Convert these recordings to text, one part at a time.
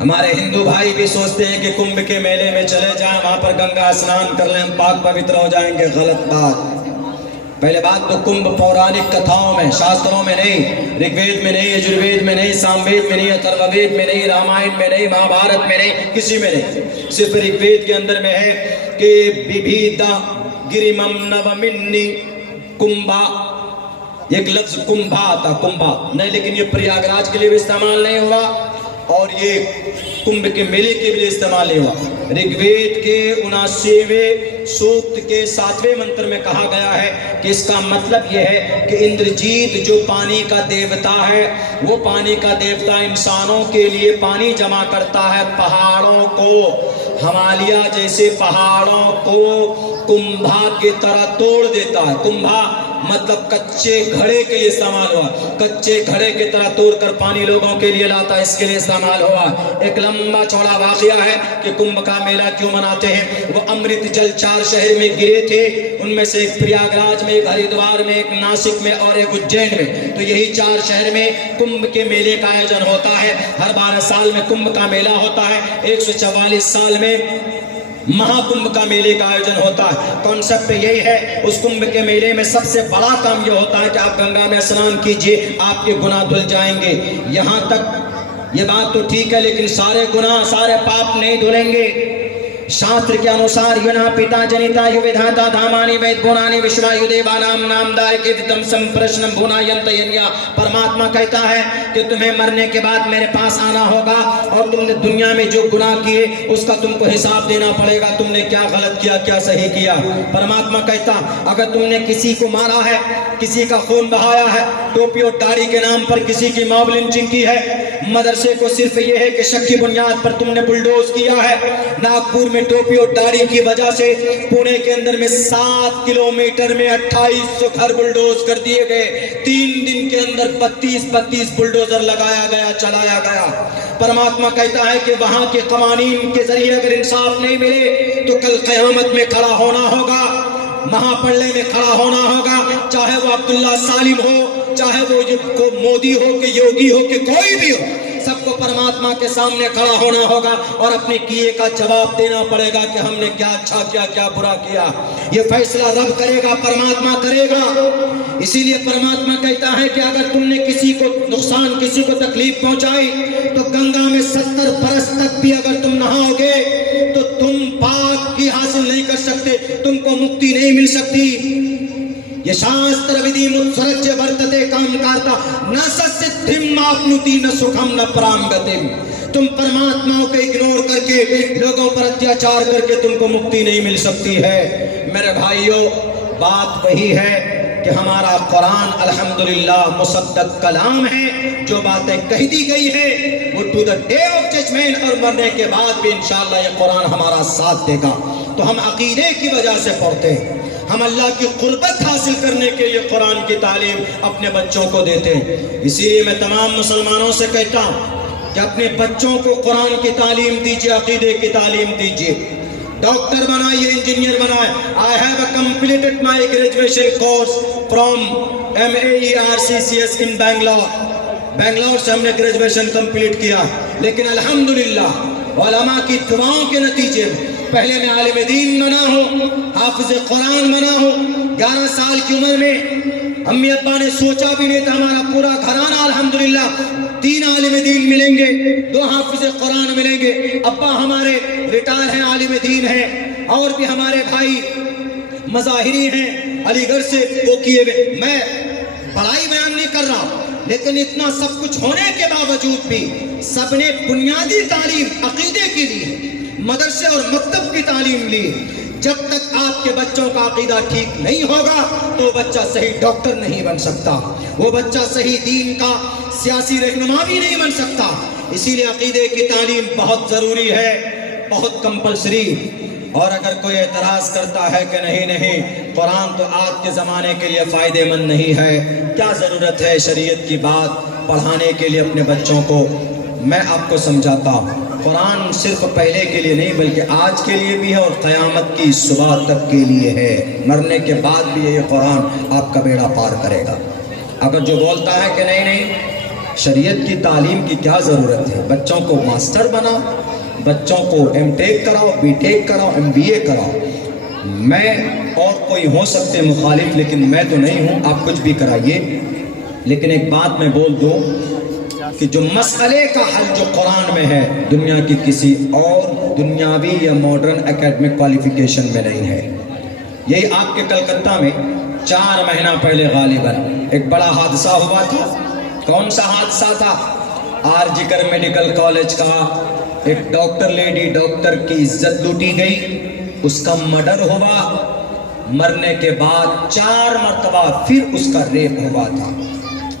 ہمارے ہندو بھائی بھی سوچتے ہیں کہ کمبھ کے میلے میں چلے جائیں، وہاں پر گنگا اسنان کر لیں، پاک پوتر ہو جائیں گے۔ غلط بات۔ پہلے بات تو کمبھ پورانک کتھاؤں میں، شاستروں میں نہیں، رگ وید میں نہیں، یجروید میں نہیں، سام وید میں نہیں، اتھرو وید میں نہیں، رامائن میں نہیں، مہابھارت میں نہیں، کسی میں نہیں۔ صرف رگ وید کے اندر میں ہے کہ ببھیتا گریمم نومنی کمبھا، ایک لفظ کمبھا آتا، کمبھا نہیں، لیکن یہ پریاگراج کے لیے بھی استعمال نہیں ہوا اور یہ کمبھ کے میلے کے لیے استعمال نہیں ہوا۔ رگ وید کے 79ویں سوکت کے 7ویں منتر میں کہا گیا ہے کہ اس کا مطلب یہ ہے کہ اندرجیت جو پانی کا دیوتا ہے، وہ پانی کا دیوتا انسانوں کے لیے پانی جمع کرتا ہے، پہاڑوں کو، ہمالیہ جیسے پہاڑوں کو کمبھا کی طرح توڑ دیتا ہے۔ کمبھا مطلب کچے گھڑے کے لیے استعمال ہوا، کچے گھڑے کی طرح توڑ کر پانی لوگوں کے لیے لاتا ہے، اس کے لیے استعمال ہوا۔ ایک لمبا چوڑا واقعہ ہے کہ کمبھ کا میلہ کیوں مناتے ہیں۔ وہ امرت جل 4 شہر میں گرے تھے، ان میں سے ایک پریاگراج میں، ایک ہریدوار میں، ایک ناسک میں اور ایک اجین میں۔ تو یہی 4 شہر میں کمبھ کے میلے کا آیوجن ہوتا ہے۔ ہر 12 سال میں کمبھ کا میلہ ہوتا ہے، 144 سال میں مہا کمبھ کا میلے کا آیوجن ہوتا ہے۔ کانسیپٹ یہی ہے۔ اس کمبھ کے میلے میں سب سے بڑا کام یہ ہوتا ہے کہ آپ گنگا میں اسنان کیجئے، آپ کے گناہ دھل جائیں گے۔ یہاں تک یہ بات تو ٹھیک ہے، لیکن سارے گناہ، سارے پاپ نہیں دھلیں گے۔ شاستر کے انوسار یونا پیتا جنیتا یویدھاتا دھامانی وید بھونانی وشوایو دیوانام نام دائکی وتم سمپرشنم بھونا ینتینیا۔ پرماتما کہتا ہے کہ تمہیں مرنے کے بعد میرے پاس آنا ہوگا اور تم نے دنیا میں جو گناہ کیے اس کا تم کو حساب دینا پڑے گا، تم نے کیا غلط کیا، کیا صحیح کیا۔ پرماتما کہتا اگر تم نے کسی کو مارا ہے، کسی کا خون بہایا ہے، ٹوپی اور داڑھی کے نام پر کسی کی موب لنچنگ کی ہے، مدرسے کو صرف یہ ہے کہ شک کی بنیاد پر تم نے بلڈوز کیا ہے، ناگپور میں ٹوپی اور داڑھی کی وجہ سے پونے کے اندر میں 7 کلومیٹر میں 2800 گھر بلڈوز کر دیے گئے، 3 دن کے اندر 32 بلڈوزر لگایا گیا، چلایا گیا۔ پرماتما کہتا ہے کہ وہاں کے قوانین کے ذریعے اگر انصاف نہیں ملے تو کل قیامت میں کھڑا ہونا ہوگا، مہا پرلے میں کھڑا ہونا ہوگا، چاہے وہ عبداللہ سالم ہو، چاہے وہ مودی ہو کہ یوگی ہو کہ کوئی بھی ہو، سب کو پرماتما کے سامنے کھڑا ہونا ہوگا اور اپنے کیے کا جواب دینا پڑے گا کہ ہم نے کیا اچھا کیا، کیا برا کیا۔ یہ فیصلہ رب کرے گا، پرماتما کرے گا۔ اسی لیے پرماتما کہتا ہے کہ اگر تم نے کسی کو نقصان، کسی کو تکلیف پہنچائی تو گنگا میں 70 برس تک بھی اگر تم نہاؤ گے تو تم پاک کی حاصل نہیں کر سکتے، تم کو مکتی نہیں مل سکتی۔ یہ شاستر ودھی متسرجیہ ورتتے کام کارتا نہ سدھم آپنوتی نہ سکھم نہ پرانگتم۔ تم پرماتما کو اگنور کر کے، لوگوں پر اتیاچار کر کے تم کو مکتی نہیں مل سکتی ہے۔ میرے بھائیوں، بات وہی ہے کہ ہمارا قرآن الحمدللہ مصدق کلام ہے، جو باتیں کہہ دی گئی ہے وہ to the day of judgment, اور مرنے کے بعد بھی انشاءاللہ یہ قرآن ہمارا ساتھ دے گا۔ تو ہم عقیدے کی وجہ سے پڑھتے ہیں، ہم اللہ کی قربت حاصل کرنے کے لیے قرآن کی تعلیم اپنے بچوں کو دیتے ہیں۔ اسی لیے میں تمام مسلمانوں سے کہتا ہوں کہ اپنے بچوں کو قرآن کی تعلیم دیجیے، عقیدے کی تعلیم دیجیے، ڈاکٹر بنائیے، انجینئر بنائے۔ I have completed my graduation course from MAERCCS in Bangalore سے ہم نے گریجویشن کمپلیٹ کیا، لیکن الحمدللہ علماء کی دعاؤں کے نتیجے میں پہلے میں عالم دین بنا ہوں، حافظ قرآن بنا ہوں۔ 11 سال کی عمر میں امی ابا نے سوچا بھی نہیں تھا ہمارا پورا گھرانہ الحمدللہ 3 عالم دین ملیں گے، 2 حافظ قرآن ملیں گے۔ ابا ہمارے ریٹائر ہیں، عالم دین ہیں، اور بھی ہمارے بھائی مظاہری ہیں علی گڑھ سے، وہ کیے ہوئے۔ میں بڑائی بیان نہیں کر رہا، لیکن اتنا سب کچھ ہونے کے باوجود بھی سب نے بنیادی تعلیم عقیدے کی لی، مدرسے اور مکتب کی تعلیم لی۔ جب تک آپ کے بچوں کا عقیدہ ٹھیک نہیں ہوگا تو وہ بچہ صحیح ڈاکٹر نہیں بن سکتا، وہ بچہ صحیح دین کا سیاسی رہنما بھی نہیں بن سکتا۔ اسی لیے عقیدے کی تعلیم بہت ضروری ہے، بہت کمپلسری۔ اور اگر کوئی اعتراض کرتا ہے کہ نہیں قرآن تو آج کے زمانے کے لیے فائدہ مند نہیں ہے، کیا ضرورت ہے شریعت کی بات پڑھانے کے لیے اپنے بچوں کو، میں آپ کو سمجھاتا ہوں قرآن صرف پہلے کے لیے نہیں بلکہ آج کے لیے بھی ہے اور قیامت کی صبح تک کے لیے ہے۔ مرنے کے بعد بھی یہ قرآن آپ کا بیڑا پار کرے گا۔ اگر جو بولتا ہے کہ نہیں شریعت کی تعلیم کی کیا ضرورت ہے؟ بچوں کو ماسٹر بنا، بچوں کو ایم ٹیک کراؤ، بی ٹیک کراؤ، ایم بی اے کراؤ۔ میں اور کوئی ہو سکتے مخالف، لیکن میں تو نہیں ہوں، آپ کچھ بھی کرائیے۔ لیکن ایک بات میں بول دوں کہ جو مسئلے کا حل جو قرآن میں ہے، دنیا کی کسی اور دنیاوی یا ماڈرن اکیڈمک کوالیفیکیشن میں نہیں ہے۔ یہی آپ کے کلکتہ میں 4 مہینہ پہلے غالباً ایک بڑا حادثہ ہوا تھا۔ کون سا حادثہ تھا؟ آر جی کر میڈیکل کالج کا ایک ڈاکٹر لیڈی، ڈاکٹر کی عزت لوٹی گئی، اس کا مرڈر ہوا، مرنے کے بعد 4 مرتبہ پھر اس کا ریپ ہوا تھا۔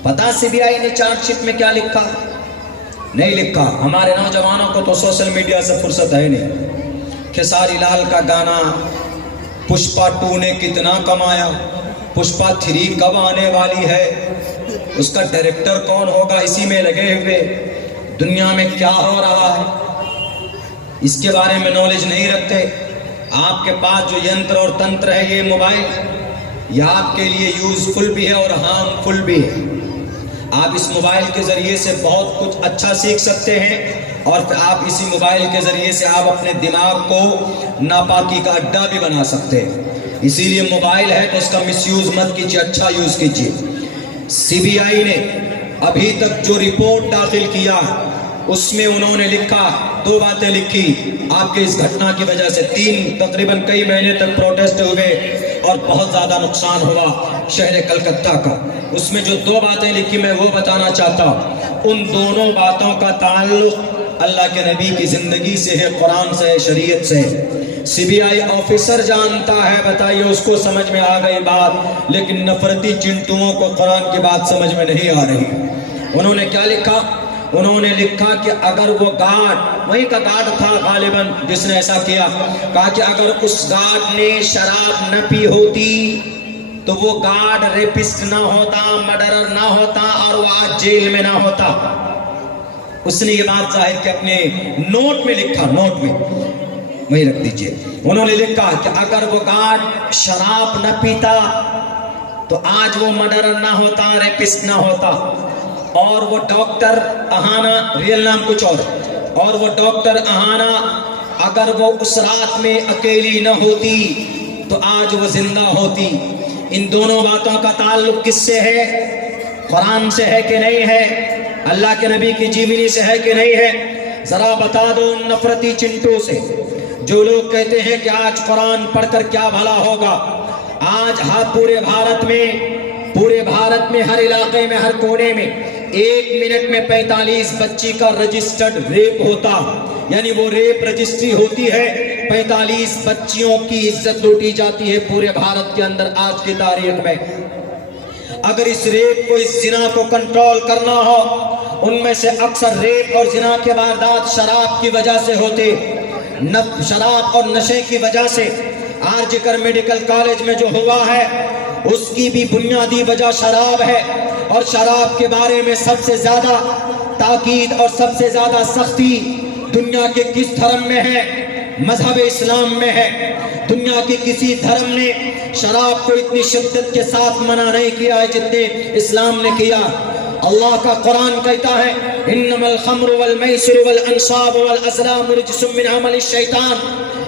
پتا سی بی آئی نے چارج شیٹ میں کیا لکھا؟ نہیں لکھا۔ ہمارے نوجوانوں کو تو سوشل میڈیا سے فرصت ہے نہیں۔ کھساری لال کا گانا پشپا 2 نے کتنا کمایا، پشپا 3 کب آنے والی ہے، اس کا ڈائریکٹر کون ہوگا، اسی میں لگے ہوئے۔ دنیا میں کیا ہو رہا ہے اس کے بارے میں نالج نہیں رکھتے۔ آپ کے پاس جو ینتر اور تنتر ہے، یہ موبائل، یہ آپ کے لیے یوزفل بھی ہے اور ہارمفل بھی ہے۔ آپ اس موبائل کے ذریعے سے بہت کچھ اچھا سیکھ سکتے ہیں، اور پھر آپ اسی موبائل کے ذریعے سے آپ اپنے دماغ کو ناپاکی کا اڈا بھی بنا سکتے ہیں۔ اسی لیے موبائل ہے تو اس کا مس یوز مت کیجیے، اچھا یوز کیجیے۔ سی بی آئی نے ابھی تک جو رپورٹ داخل کیا، اس میں انہوں نے لکھا 2 باتیں لکھی۔ آپ کے اس گھٹنا کی وجہ سے تقریباً کئی مہینے تک پروٹیسٹ ہوئے اور بہت زیادہ نقصان ہوا شہر کلکتہ کا۔ اس میں جو 2 باتیں لکھی میں وہ بتانا چاہتا ہوں۔ ان دونوں باتوں کا تعلق اللہ کے نبی کی زندگی سے ہے، قرآن سے ہے، شریعت سے ہے۔ سی بی آئی آفیسر جانتا ہے، بتائیے اس کو سمجھ میں آ گئی بات، لیکن نفرتی چنٹوؤں کو قرآن کی بات سمجھ میں نہیں آ رہی۔ انہوں نے کیا لکھا؟ انہوں نے لکھا کہ اگر وہ گارڈ، وہیں کا گارڈ تھا غالباً جس نے ایسا کیا، کہا کہ اگر اس گارڈ نے شراب نہ پی ہوتی تو وہ گارڈ ریپسٹ نہ ہوتا، مرڈرر نہ ہوتا، اور وہ آج جیل میں نہ ہوتا۔ اس نے یہ بات ظاہر کہ اپنے نوٹ میں لکھا، نوٹ میں وہی رکھ دیجئے۔ انہوں نے لکھا کہ اگر وہ گارڈ شراب نہ پیتا تو آج وہ مرڈرر نہ ہوتا، ریپسٹ نہ ہوتا، اور وہ ڈاکٹر اہانا، ریئل نام کچھ اور وہ ڈاکٹر اہانا اگر وہ اس رات میں اکیلی نہ ہوتی تو آج وہ زندہ ہوتی۔ ان دونوں باتوں کا تعلق کس سے ہے؟ قرآن سے ہے کہ نہیں ہے؟ اللہ کے نبی کی جیونی سے ہے کہ نہیں ہے؟ ذرا بتا دو ان نفرتی چنٹوں سے جو لوگ کہتے ہیں کہ آج قرآن پڑھ کر کیا بھلا ہوگا۔ آج پورے بھارت میں ہر علاقے میں، ہر کونے میں 1 منٹ میں 45 بچی کا رجسٹرڈ ریپ ہوتا، یعنی وہ ریپ رجسٹری ہوتی ہے، 45 بچیوں کی عزت لوٹی جاتی ہے پورے بھارت کے اندر آج کی تاریخ میں۔ اگر اس ریپ کو، اس زنا کو کنٹرول کرنا ہو، ان میں سے اکثر ریپ اور زنا کے واردات شراب کی وجہ سے ہوتے، شراب اور نشے کی وجہ سے۔ آر جی کر میڈیکل کالج میں جو ہوا ہے اس کی بھی بنیادی وجہ شراب ہے، اور شراب کے بارے میں سب سے زیادہ تاکید اور سب سے زیادہ سختی دنیا کے کس دھرم میں ہے؟ مذہب اسلام میں ہے۔ دنیا کے کسی دھرم نے شراب کو اتنی شدت کے ساتھ منع نہیں کیا ہے جتنے اسلام نے کیا۔ اللہ کا قرآن کہتا ہے انما الخمر والمیسر والانصاب والازلام رجس من عمل الشیطان۔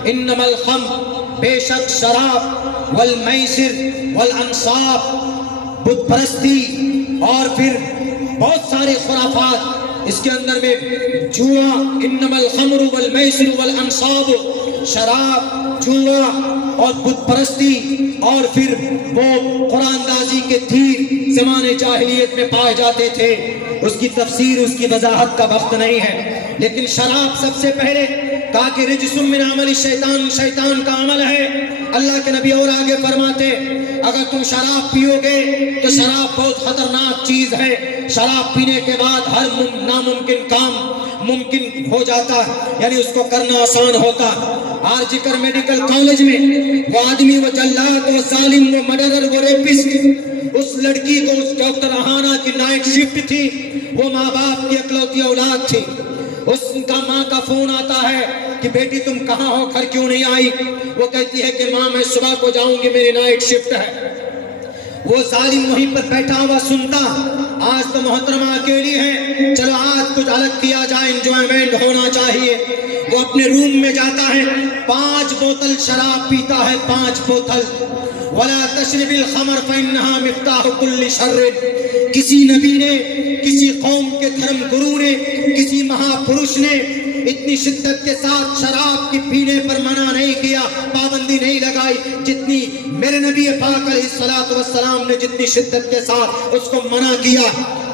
انما الخمر، بے شک شراب، والمیسر والانصاب، بت پرستی، اور پھر بہت سارے خرافات اس کے اندر میں، جوا، انما الخمر والمیسر والانصاب، شراب، جوا اور بت پرستی، اور پھر وہ قرآن دازی کے تیر زمانے جاہلیت میں پائے جاتے تھے۔ اس کی تفسیر، اس کی وضاحت کا وقت نہیں ہے، لیکن شراب سب سے پہلے کہا کہ رجس من عمل الشیطان، شیطان کا عمل ہے۔ اللہ کے نبی اور آگے فرماتے اگر تم شراب پیو گے تو شراب بہت خطرناک چیز ہے، شراب پینے کے بعد ہر ناممکن کام ممکن ہو جاتا، یعنی اس کو کرنا آسان ہوتا۔ آر جی کر میڈیکل کالج میں وہ آدمی، وہ جلاد، وہ ظالم، وہ مرڈرر، وہ ریپسٹ، اس لڑکی کو، اس ڈاکٹر اہانا کی نائٹ شفٹ تھی، وہ ماں باپ کی اکلوتی اولاد تھی۔ اس کا ماں کا فون آتا ہے کہ بیٹی تم کہاں ہو، گھر کیوں نہیں آئی؟ وہ کہتی ہے کہ ماں میں صبح کو جاؤں گی، میری نائٹ شفٹ ہے۔ وہ ظالم وہیں پر بیٹھا ہوا سنتا، آج تو محترمہ اکیلی ہے، چلو آج کچھ الگ کیا جائے، انجوائمنٹ ہونا چاہیے۔ وہ اپنے روم میں جاتا ہے، 5 بوتل شراب پیتا ہے، 5 بوتل۔ وَلَا تَشْرِبِ الْخَمْرَ فَإِنَّهَا مِفْتَاحُ كُلِّ شَرٍ۔ کسی نبی نے، کسی قوم کے دھرم گرو نے، کسی مہا پرش نے اتنی شدت کے ساتھ شراب کی پینے پر منع نہیں کیا، پابندی نہیں لگائی، جتنی میرے نبی پاک علیہ الصلوۃ والسلام نے جتنی شدت کے ساتھ اس کو منع کیا۔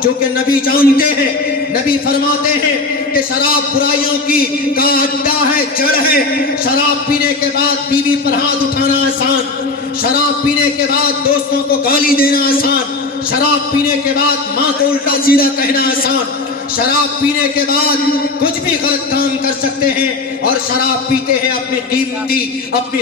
چونکہ نبی جانتے ہیں، نبی فرماتے ہیں کہ شراب برائیوں کی کا اڈا ہے، جڑ ہے۔ شراب پینے کے بعد بیوی پر ہاتھ اٹھانا آسان، شراب پینے کے بعد دوستوں کو گالی دینا آسان، شراب پینے کے بعد ماں کو الٹا سیدھا کہنا آسان، شراب پینے کے بعد کچھ بھی غلط کام کر سکتے ہیں، اور شراب پیتے ہیں اپنی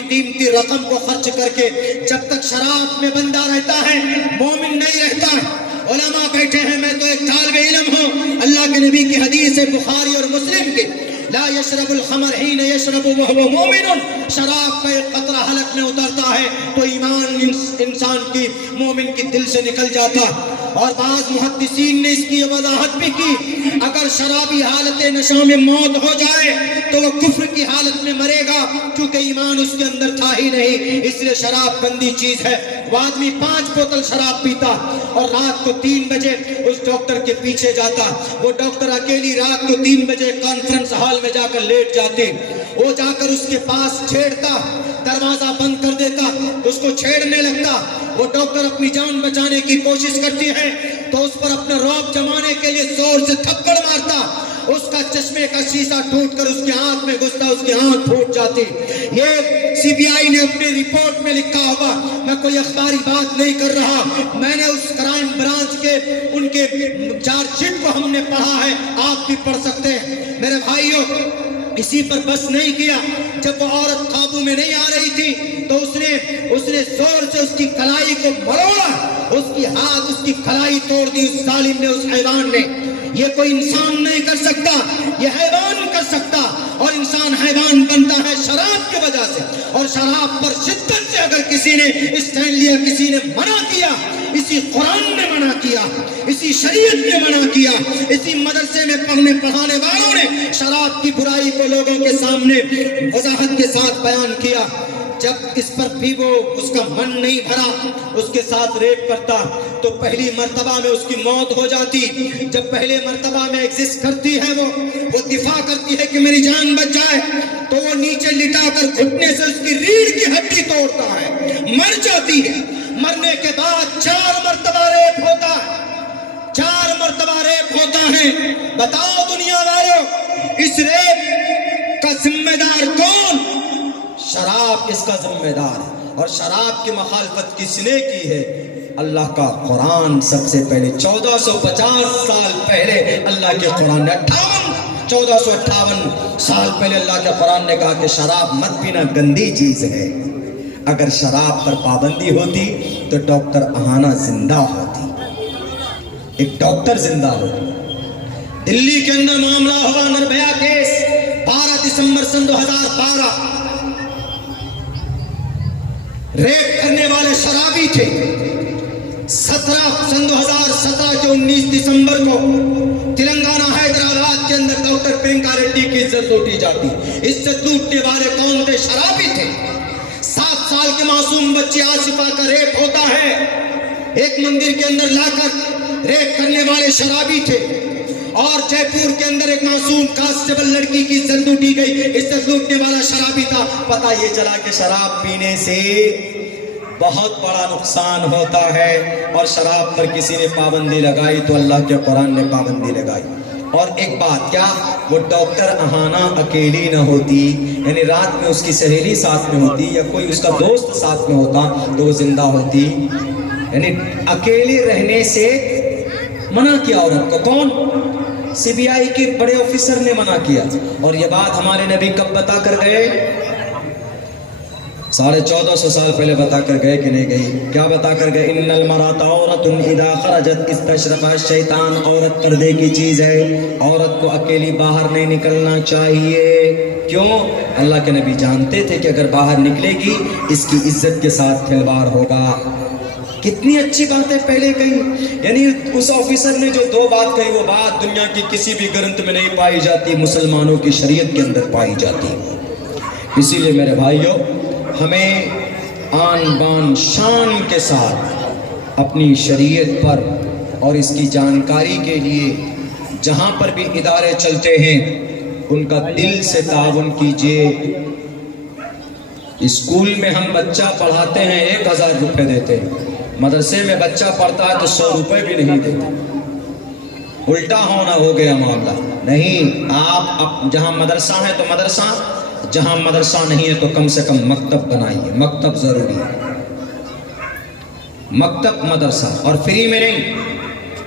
قیمتی رقم کو خرچ کر کے۔ جب تک شراب میں بندہ رہتا ہے مومن نہیں رہتا ہے۔ علماء بیٹھے ہیں، میں تو ایک طالب علم ہوں، اللہ کے نبی کی حدیث ہے بخاری اور مسلم کی، لا یشرب الخمر حین یشرب وهو مومن۔ شراب کا ایک قطرہ حلق میں اترتا ہے تو ایمان انسان کی، مومن کی دل سے نکل جاتا۔ اور بعض محدثین نے اس کی وضاحت بھی کی، اگر شرابی حالت نشہ میں موت ہو جائے تو وہ کفر کی حالت میں مرے گا، کیونکہ ایمان اس کے اندر تھا ہی نہیں۔ اس لیے شراب گندی چیز ہے۔ وہ آدمی 5 بوتل شراب پیتا اور رات کو 3 بجے اس ڈاکٹر کے پیچھے جاتا، وہ ڈاکٹر اکیلی رات کو 3 بجے کانفرنس ہال میں جا کر لیٹ جاتی، وہ جا کر اس کے پاس چھیڑتا، دروازہ بند کر دیتا، اس کو چھیڑنے لگتا۔ وہ ڈاکٹر اپنی جان بچانے کی کوشش کرتی ہے تو اس پر اپنا رعب جمانے کے لیے زور سے تھپڑ مارتا، اس کا چشمے کا شیشہ ٹوٹ کر اس کے آنکھ میں گھستا، اس کی آنکھ پھوٹ جاتی۔ یہ سی بی آئی نے اپنے رپورٹ میں لکھا ہوگا، میں کوئی اخباری بات نہیں کر رہا، میں نے اس کرائم برانچ کے ان کے چارج شیٹ کو ہم نے پڑھا ہے، آپ بھی پڑھ سکتے ہیں۔ میرے بھائیوں، اسی پر بس نہیں کیا، جب وہ عورت قابو میں نہیں آ رہی تھی تو اس نے زور سے اس کی کلائی کو مروڑا، اس کی کلائی توڑ دی اس ظالم نے، اس حیوان نے۔ یہ کوئی انسان نہیں کر سکتا، یہ حیوان کر سکتا، اور انسان حیوان بنتا ہے شراب کی وجہ سے۔ اور شراب پر شدت سے اگر کسی نے اسٹینڈ لیا، کسی نے منع کیا، اسی قرآن نے منع کیا، اسی شریعت نے منع کیا، اسی مدرسے میں پڑھنے پڑھانے والوں نے شراب کی برائی کو لوگوں کے سامنے وضاحت کے ساتھ بیان کیا۔ جب اس پر بھی وہ اس کا من نہیں بھرا، اس کے ساتھ ریپ کرتا تو پہلی مرتبہ میں اس کی موت ہو جاتی۔ جب پہلے مرتبہ میں ایگزسٹ کرتی ہے وہ دفاع کرتی ہے کہ میری جان بچ جائے، تو وہ نیچے لٹا کر گھٹنے سے اس کی ریڑھ کی ہڈی توڑتا ہے، مر جاتی ہے۔ مرنے کے بعد 4 مرتبہ ریپ ہوتا ہے، 4 مرتبہ ریپ ہوتا ہے۔ بتاؤ دنیا والوں، اس ریپ کا ذمہ دار کون؟ شراب اس کا ذمہ دار ہے۔ اور شراب کی مخالفت کس نے کی ہے؟ اللہ کا قرآن۔ سب سے پہلے 1450 سال پہلے اللہ کے قرآن نے 1458 سال پہلے اللہ کے قرآن نے کہا کہ شراب مت پینا، گندی چیز ہے۔ اگر شراب پر پابندی ہوتی تو ڈاکٹر اہانا زندہ ہوتی، ایک ڈاکٹر زندہ ہوتی۔ دلی کے اندر معاملہ ہوا نربھیا کیس، 12 دسمبر سن 2012۔ ریپ کرنے والے شرابی تھے۔ 2017 کے 19 دسمبر کو تلنگانہ حیدرآباد کے اندر ڈاکٹر پرینکا ریڈی کی عزت لوٹی جاتی۔ عزت لوٹنے والے کون تھے؟ شرابی تھے۔ 7 سال کے معصوم بچی آصفہ کا ریپ ہوتا ہے، ایک مندر کے اندر لا کر ریپ کرنے والے شرابی تھے۔ اور جے پور کے اندر ایک معصوم کانسٹیبل لڑکی کی عزت لوٹی گئی، عزت لوٹنے والا شرابی تھا۔ پتہ یہ چلا کہ شراب پینے سے بہت بڑا نقصان ہوتا ہے، اور شراب پر کسی نے پابندی لگائی تو اللہ کے قرآن نے پابندی لگائی۔ اور ایک بات، کیا وہ ڈاکٹر اہانا اکیلی نہ ہوتی، یعنی رات میں اس کی سہیلی ساتھ میں ہوتی یا کوئی اس کا دوست ساتھ میں ہوتا تو وہ زندہ ہوتی؟ یعنی اکیلی رہنے سے منع کیا عورت کو، کون؟ سی بی آئی کے بڑے آفیسر نے منع کیا۔ اور یہ بات ہمارے نبی کب بتا کر گئے؟ 1450 سال پہلے بتا کر گئے کہ نہیں گئی؟ کیا بتا کر گئے؟ ان المرأۃ عورۃ اذا خرجت استشرقها الشیطان۔ عورت پردے کی چیز ہے، عورت کو اکیلی باہر نہیں نکلنا چاہیے۔ کیوں؟ اللہ کے نبی جانتے تھے کہ اگر باہر نکلے گی اس کی عزت کے ساتھ کھلواڑ ہوگا۔ کتنی اچھی باتیں پہلے کہی. یعنی اس آفیسر نے جو 2 بات کہی، وہ بات دنیا کی کسی بھی گرنتھ میں نہیں پائی جاتی، مسلمانوں کی شریعت کے اندر پائی جاتی. اسی لیے میرے بھائیوں، ہمیں آن بان شان کے ساتھ اپنی شریعت پر اور اس کی جانکاری کے لیے جہاں پر بھی ادارے چلتے ہیں ان کا دل سے تعاون کیجیے. اسکول میں ہم بچہ پڑھاتے ہیں 1000 روپے دیتے ہیں، مدرسے میں بچہ پڑھتا ہے تو 100 روپے بھی نہیں دیتے. الٹا ہونا ہو گیا معاملہ. نہیں، آپ جہاں مدرسہ ہے تو مدرسہ، جہاں مدرسہ نہیں ہے تو کم سے کم مکتب بنائیے. مکتب ضروری ہے، مکتب مدرسہ، اور فری میں نہیں،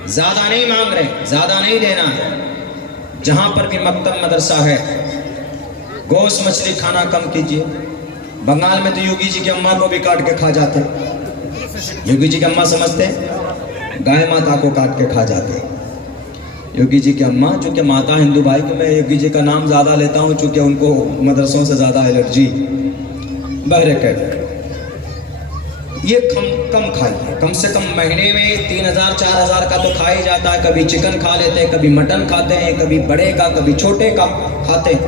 زیادہ نہیں مانگ رہے، زیادہ نہیں دینا ہے. جہاں پر بھی مکتب مدرسہ ہے گوشت مچھلی کھانا کم کیجیے. بنگال میں تو یوگی جی کی اماں کو بھی کاٹ کے کھا جاتے. یوگی جی کی اماں سمجھتے گائے ماتا کو کاٹ کے کھا جاتے. یوگی جی کی اماں، چونکہ ماتا ہندو بھائی کہ میں یوگی جی کا نام زیادہ لیتا ہوں چونکہ ان کو مدرسوں سے زیادہ الرجی. بہرکیف یہ کم کھائیے، کم سے کم مہینے میں 3000 4000 کا تو کھا ہی جاتا ہے. کبھی چکن کھا لیتے ہیں، کبھی مٹن کھاتے ہیں، کبھی بڑے کا کبھی چھوٹے کا کھاتے ہیں.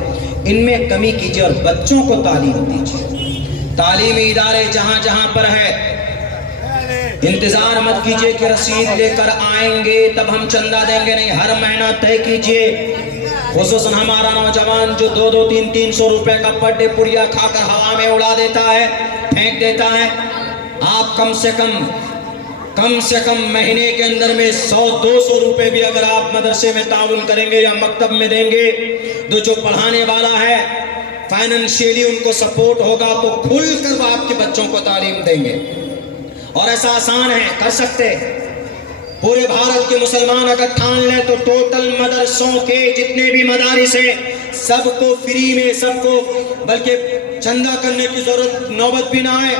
ان میں کمی کیجیے اور بچوں کو تعلیم دیجیے. تعلیمی ادارے جہاں جہاں پر ہے، انتظار مت کیجیے کہ رسید لے کر آئیں گے تب ہم چندہ دیں گے. نہیں، ہر مہینہ طے کیجیے. خصوصاً ہمارا نوجوان جو 200 300 روپے کا پر ڈے پڑیا کھا کر ہوا میں اڑا دیتا ہے، پھینک دیتا ہے. آپ کم سے کم مہینے کے اندر میں 100-200 روپے بھی اگر آپ مدرسے میں تعاون کریں گے یا مکتب میں دیں گے تو جو پڑھانے والا ہے فائننشیلی ان کو سپورٹ ہوگا تو کھل کر وہ آپ کے بچوں کو تعلیم دیں گے. اور ایسا آسان ہے، کر سکتے. پورے بھارت کے مسلمان اگر ٹھان لیں تو ٹوٹل مدرسوں کے جتنے بھی مدارس ہیں سب کو فری میں، سب کو، بلکہ چندہ کرنے کی ضرورت نوبت بھی نہ آئے.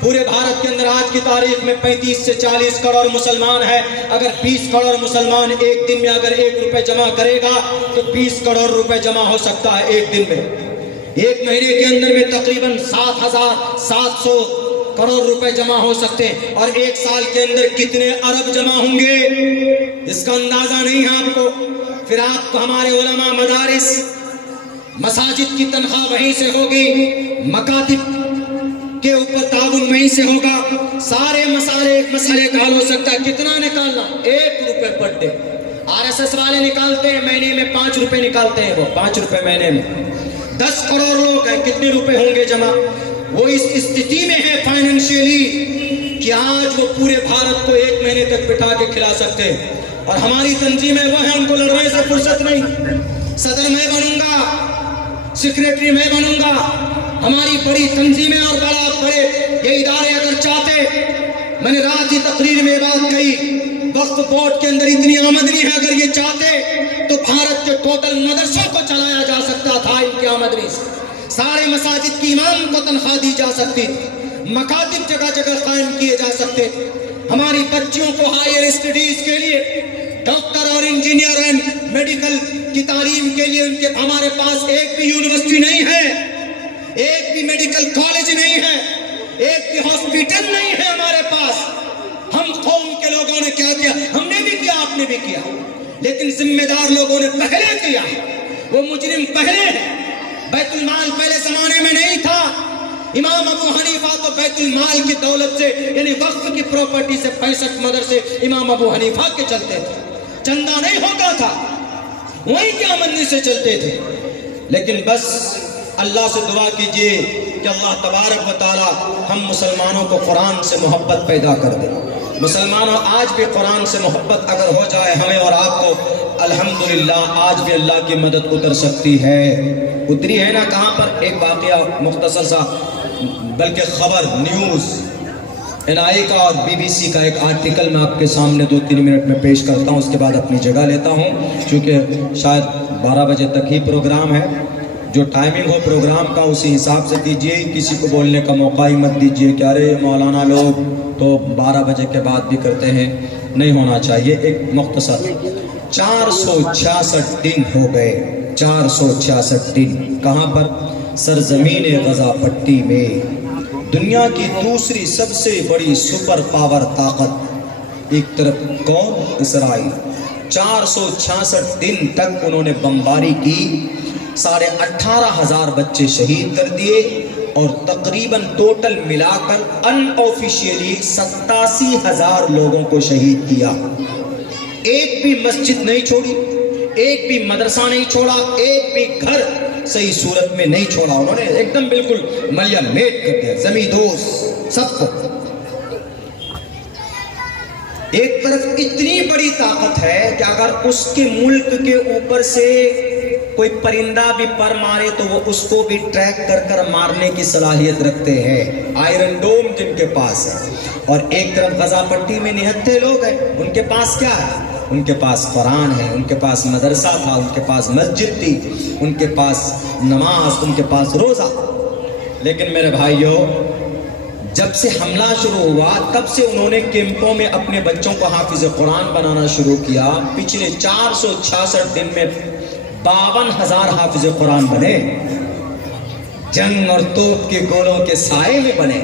پورے بھارت کے اندر آج کی تاریخ میں 35 سے 40 کروڑ مسلمان ہیں. اگر 20 کروڑ مسلمان ایک دن میں اگر 1 روپے جمع کرے گا تو 20 کروڑ روپے جمع ہو سکتا ہے ایک دن میں. ایک مہینے کے اندر میں تقریباً 7700 کروڑ روپے جمع ہو سکتے ہیں. اور ایک سال کے اندر کتنے ارب جمع ہوں گے اس کا اندازہ نہیں ہے آپ کو. پھر آپ کو ہمارے علماء، مدارس، مساجد کی تنخواہ وہیں سے ہوگی، مکاتب کے اوپر تعاون وہیں سے ہوگا. سارے مسئلے کا حل ہو سکتا ہے. کتنا نکالنا؟ 1 روپے پر ڈے. RSS والے نکالتے ہیں مہینے میں 5 روپے نکالتے ہیں. وہ 5 روپے مہینے میں 10 کروڑ لوگ ہیں، کتنے روپے ہوں گے جمع؟ وہ اس استھتی میں ہے فائننشیلی کہ آج وہ پورے بھارت کو 1 مہینے تک بٹھا کے کھلا سکتے ہیں. اور ہماری تنظیمیں وہ ہیں، ان کو لڑنے سے فرصت نہیں. صدر میں بنوں گا، سیکریٹری میں بنوں گا. ہماری بڑی تنظیمیں اور بڑے یہ ادارے اگر چاہتے، میں نے رات کی تقریر میں بات کہی، وقف بورڈ کے اندر اتنی آمدنی ہے، اگر یہ چاہتے تو بھارت کے ٹوٹل مدرسوں کو چلایا جا سکتا تھا ان کی آمدنی سے. سارے مساجد کی امام کو تنخواہ دی جا سکتی، مکاتب جگہ جگہ قائم کیے جا سکتے. ہماری بچیوں کو ہائر اسٹڈیز کے لیے، ڈاکٹر اور انجینئر اینڈ میڈیکل کی تعلیم کے لیے ہمارے پاس ایک بھی یونیورسٹی نہیں ہے، ایک بھی میڈیکل کالج نہیں ہے، ایک بھی ہاسپٹل نہیں ہے ہمارے پاس. ہم قوم کے لوگوں نے کیا کیا؟ ہم نے بھی کیا، آپ نے بھی کیا، لیکن ذمہ دار لوگوں نے پہلے کیا. وہ مجرم پہلے ہیں. بیت المال پہلے زمانے میں نہیں تھا. امام ابو حنیفہ تو بیت المال کی دولت سے، یعنی وقف کی پراپرٹی سے 65 مدرسے امام ابو حنیفہ کے چلتے تھے. چندہ نہیں ہوتا تھا، وہی کی آمدنی سے چلتے تھے. لیکن بس اللہ سے دعا کیجئے کہ اللہ تبارک و تعالی ہم مسلمانوں کو قرآن سے محبت پیدا کر دے. مسلمانوں آج بھی قرآن سے محبت اگر ہو جائے ہمیں اور آپ کو، الحمدللہ آج بھی اللہ کی مدد اتر سکتی ہے. اتری ہے نا کہاں پر؟ ایک واقعہ مختصر سا، بلکہ خبر، نیوز NI کا اور BBC کا ایک آرٹیکل میں آپ کے سامنے 2-3 منٹ میں پیش کرتا ہوں، اس کے بعد اپنی جگہ لیتا ہوں کیونکہ شاید 12 بجے تک ہی پروگرام ہے. جو ٹائمنگ ہو پروگرام کا اسی حساب سے دیجئے، کسی کو بولنے کا موقع ہی مت دیجئے کہ ارے مولانا لوگ تو 12 بجے کے بعد بھی کرتے ہیں. نہیں ہونا چاہیے. ایک مختصر 466 دن ہو گئے، 466 دن. کہاں پر؟ سرزمین غزہ پٹی میں دنیا کی دوسری سب سے بڑی سپر پاور طاقت ایک طرف کون؟ اسرائیل۔ 466 دن تک انہوں نے بمباری کی، 18,500 بچے شہید کر دیے، اور تقریباً ٹوٹل ملا کر ان آفیشیلی 87,000 لوگوں کو شہید کیا۔ ایک بھی مسجد نہیں چھوڑی، ایک بھی مدرسہ نہیں چھوڑا، ایک بھی گھر صحیح صورت میں نہیں چھوڑا۔ انہوں نے ایک دم بالکل ملیا میٹ کر دیا، زمین دوز سب کو۔ ایک طرف اتنی بڑی طاقت ہے کہ اگر اس کے ملک کے اوپر سے کوئی پرندہ بھی پر مارے تو وہ اس کو بھی ٹریک کر کر مارنے کی صلاحیت رکھتے ہیں، آئرن ڈوم جن کے پاس ہے۔ اور ایک طرف غزہ پٹی میں نہتے لوگ ہیں، ان کے پاس کیا ہے؟ ان کے پاس قرآن ہے، ان کے پاس مدرسہ تھا، ان کے پاس مسجد تھی، ان کے پاس نماز، ان کے پاس روزہ۔ لیکن میرے بھائیوں، جب سے حملہ شروع ہوا تب سے انہوں نے کیمپوں میں اپنے بچوں کو حافظ قرآن بنانا شروع کیا۔ پچھلے 466 دن میں 52,000 حافظ قرآن بنے، جنگ اور توپ کے گولوں کے سائے میں بنے۔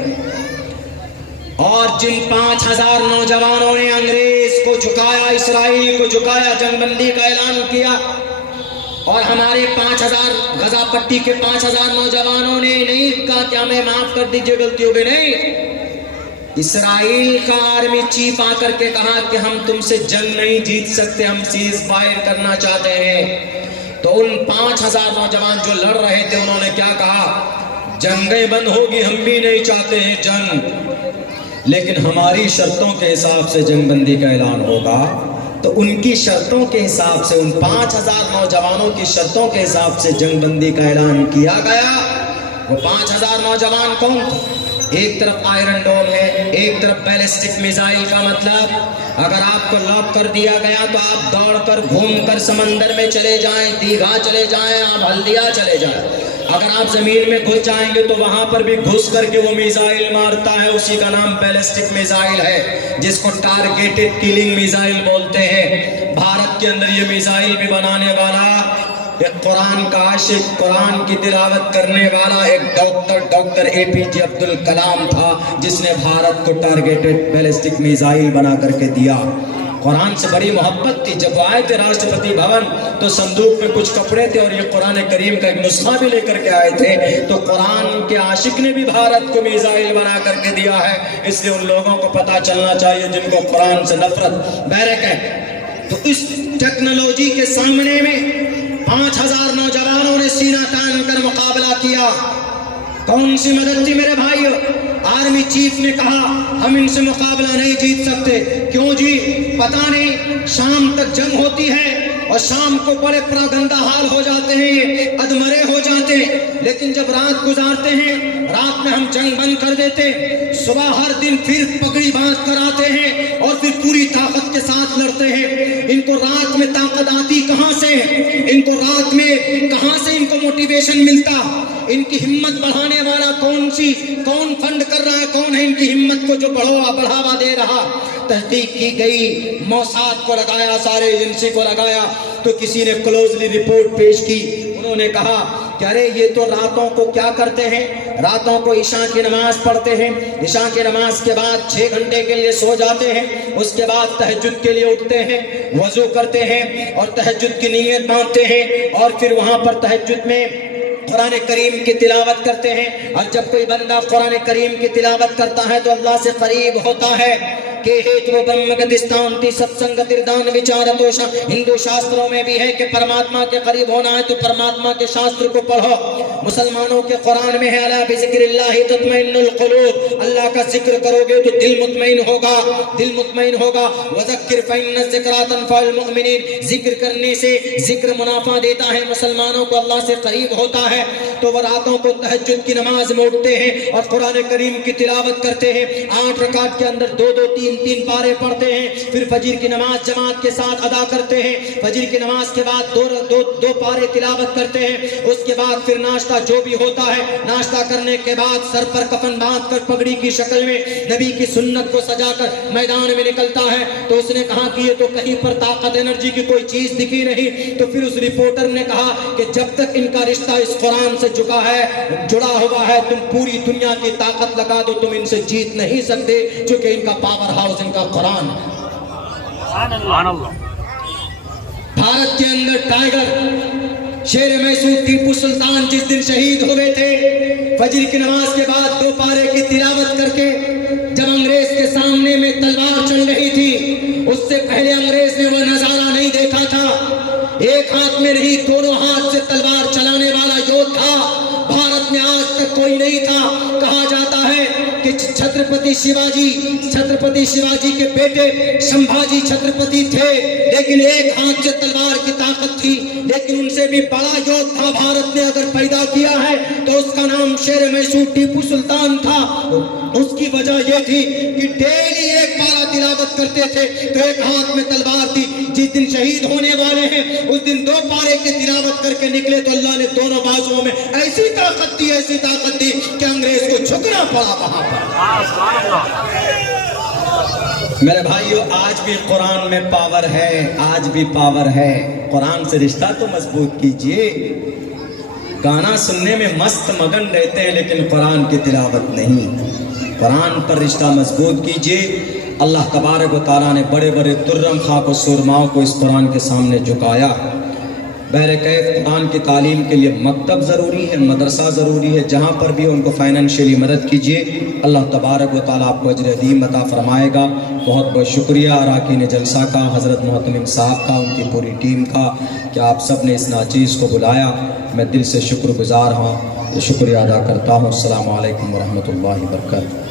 اور جن 5,000 نوجوانوں نے انگریز کو جھکایا، اسرائیل کو جھکایا، جنگ بندی کا اعلان کیا، اور ہمارے 5,000 غزہ پٹی کے 5,000 نوجوانوں نے نہیں کہا کہ ہمیں معاف کر دیجئے، غلطی ہو گئی، نہیں، اسرائیل کا آرمی چیف آ کر کے کہا کہ ہم تم سے جنگ نہیں جیت سکتے، ہم سیز فائر کرنا چاہتے ہیں۔ تو ان 5,000 نوجوان جو لڑ رہے تھے انہوں نے کیا کہا؟ جنگیں بند ہوگی، ہم بھی نہیں چاہتے ہیں جنگ، لیکن ہماری شرطوں کے حساب سے جنگ بندی کا اعلان ہوگا۔ تو ان کی شرطوں کے حساب سے، ان 5,000 نوجوانوں کی شرطوں کے حساب سے جنگ بندی کا اعلان کیا گیا۔ وہ 5,000 نوجوان کون تھے؟ ایک طرف آئرن ڈوم ہے، ایک طرف بیلسٹک میزائل کا مطلب اگر آپ کو لاک کر دیا گیا تو آپ دوڑ کر گھوم کر سمندر میں چلے جائیں، دیگھا چلے جائیں، آپ ہلدیا چلے جائیں۔ اگر آپ زمین میں گھس جائیں گے تو وہاں پر بھی گھس کر کے وہ میزائل مارتا ہے، اسی کا نام بیلسٹک میزائل ہے، جس کو ٹارگیٹڈ کلنگ میزائل بولتے ہیں۔ بھارت کے اندر یہ میزائل بھی بنانے والا ایک قرآن کا عاشق، قرآن کی تلاوت کرنے والا ایک ڈاکٹر APJ عبد الکلام تھا، جس نے بھارت کو ٹارگیٹڈ بیلسٹک میزائل بنا کر کے دیا۔ قرآن سے بڑی محبت تھی۔ جب آئے تھے راشٹرپتی بھون تو صندوق میں کچھ کپڑے تھے اور یہ قرآن کریم کا ایک نسخہ بھی لے کر کے آئے تھے۔ تو قرآن کے عاشق نے بھی بھارت کو میزائل بنا کر کے دیا ہے، اس لیے ان لوگوں کو پتہ چلنا چاہیے جن کو قرآن سے نفرت بیرک ہے۔ تو اس ٹیکنالوجی کے سامنے میں 5,000 نوجوانوں نے سینہ تان کر مقابلہ کیا۔ کون سی مدد تھی میرے بھائیو؟ آرمی چیف نے کہا ہم ان سے مقابلہ نہیں جیت سکتے۔ کیوں جی؟ پتہ نہیں، شام تک جنگ ہوتی ہے اور شام کو بڑے پراگندہ حال ہو جاتے ہیں، یہ ادمرے ہو جاتے ہیں، لیکن جب رات گزارتے ہیں، رات میں ہم جنگ بند کر دیتے، صبح ہر دن پھر پگڑی باندھ کر آتے ہیں اور پھر پوری طاقت کے ساتھ لڑتے ہیں۔ ان کو رات میں طاقت آتی کہاں سے؟ ان کو رات میں کہاں سے ان کو موٹیویشن ملتا؟ ان کی ہمت بڑھانے والا کون فنڈ کر رہا ہے؟ کون ہے ان کی ہمت کو جو بڑھاوا دے رہا؟ تحقیق کی گئی، موساد کو لگایا، سارے ایجنسی کو لگایا، تو کسی نے کلوزلی رپورٹ پیش کی۔ انہوں نے کہا کہ ارے یہ تو راتوں کو کیا کرتے ہیں؟ راتوں کو عشاء کی نماز پڑھتے ہیں، عشاء کی نماز کے بعد 6 گھنٹے کے لیے سو جاتے ہیں، اس کے بعد تہجد کے لیے اٹھتے ہیں، وضو کرتے ہیں اور تہجد کی نیت باندھتے ہیں، اور پھر وہاں پر تہجد میں قرآن کریم کی تلاوت کرتے ہیں۔ اور جب کوئی بندہ قرآن کریم کی تلاوت کرتا ہے تو اللہ سے قریب ہوتا ہے۔ کہ ہندو شاستروں میں بھی ہے کہ پرماتما کے قریب ہونا ہے تو پرماتما کے شاستر کو پڑھو۔ مسلمانوں کے قرآن میں ہے الا بذکر اللہ تطمئن القلوب، اللہ کا ذکر کرو گے تو دل مطمئن ہوگا، دل مطمئن ہوگا۔ وذکر فإن الذکرى تنفع المؤمنین، ذکر کرنے سے ذکر منافع دیتا ہے، مسلمانوں کو اللہ سے قریب ہوتا ہے۔ تو وہ راتوں کو تہجد کی نماز میں اٹھتے ہیں اور قرآن کریم کی تلاوت کرتے ہیں۔ 8 رکعت کے اندر 2-2 3 تین پارے پڑھتے ہیں، پھر فجر کی نماز جماعت کے ساتھ ادا کرتے ہیں، فجر کی نماز کے بعد دو پارے تلاوت کرتے ہیں، اس کے بعد پھر ناشتہ جو بھی ہوتا ہے، ناشتہ کرنے کے بعد سر پر کفن باندھ کر پگڑی کی شکل میں نبی کی سنت کو سجا کر میدان میں نکلتا ہے۔ تو اس نے کہا کہ یہ تو کہیں پر طاقت انرجی کی کوئی چیز دکھی نہیں۔ تو پھر اس رپورٹر نے کہا کہ جب تک ان کا رشتہ اس قرآن سے جڑا ہوا ہے، تم پوری دنیا کی طاقت لگا دو، تم ان سے جیت نہیں سکتے، چونکہ ان کا پاور ہاؤس ان کا قرآن ہے۔ بھارت کے اندر ٹائیگر شیر میسور ٹیپو سلطان جس دن شہید ہوئے تھے، فجر کی نماز کے بعد 2 پارے کی تلاوت کر کے جب انگریز کے سامنے میں تلوار چل رہی تھی، اس سے پہلے انگریز نے وہ نظارہ نہیں دیکھا تھا۔ ایک ہاتھ میں نہیں، دونوں ہاتھ سے تلوار چلانے والا یودھا بھارت میں آج تک کوئی نہیں تھا۔ کہا جاتا ہے کہ چھترپتی شیواجی کے بیٹے شمبھاجی چھترپتی تھے، لیکن ایک ہاتھ سے تلوار کی طاقت تھی، لیکن ان سے بھی بڑا یودھا بھارت نے اگر پیدا کیا ہے تو اس کا نام شیر میسور ٹیپو سلطان تھا۔ اس کی وجہ یہ تھی کہ ڈیلی ایک پارہ تلاوت کرتے تھے تو ایک ہاتھ میں تلوار تھی۔ جس دن شہید ہونے والے ہیں اس دن 2 پارے کی تلاوت کر کے نکلے تو اللہ نے دونوں بازوؤں میں ایسی طاقت دی کہ انگریز کو جھکنا پڑا وہاں پر۔ میرے بھائیو، آج بھی قرآن میں پاور ہے، آج بھی پاور ہے۔ قرآن سے رشتہ تو مضبوط کیجئے۔ گانا سننے میں مست مگن رہتے ہیں لیکن قرآن کی تلاوت نہیں۔ قرآن پر رشتہ مضبوط کیجئے۔ اللہ تبارک و تعالیٰ نے بڑے بڑے ترم خاک و سرماؤں کو اس قرآن کے سامنے جھکایا۔ بہرکیف قرآن کی تعلیم کے لیے مکتب ضروری ہے، مدرسہ ضروری ہے، جہاں پر بھی ان کو فائنینشلی مدد کیجیے۔ اللہ تبارک و تعالیٰ آپ کو اجر عظیم عطا فرمائے گا۔ بہت بہت شکریہ اراکین جلسہ کا، حضرت محتمم صاحب کا، ان کی پوری ٹیم کا کہ آپ سب نے اس ناچیز کو بلایا۔ میں دل سے شکر گزار ہوں، شکریہ ادا کرتا ہوں۔ السلام علیکم ورحمۃ اللہ وبرکاتہ۔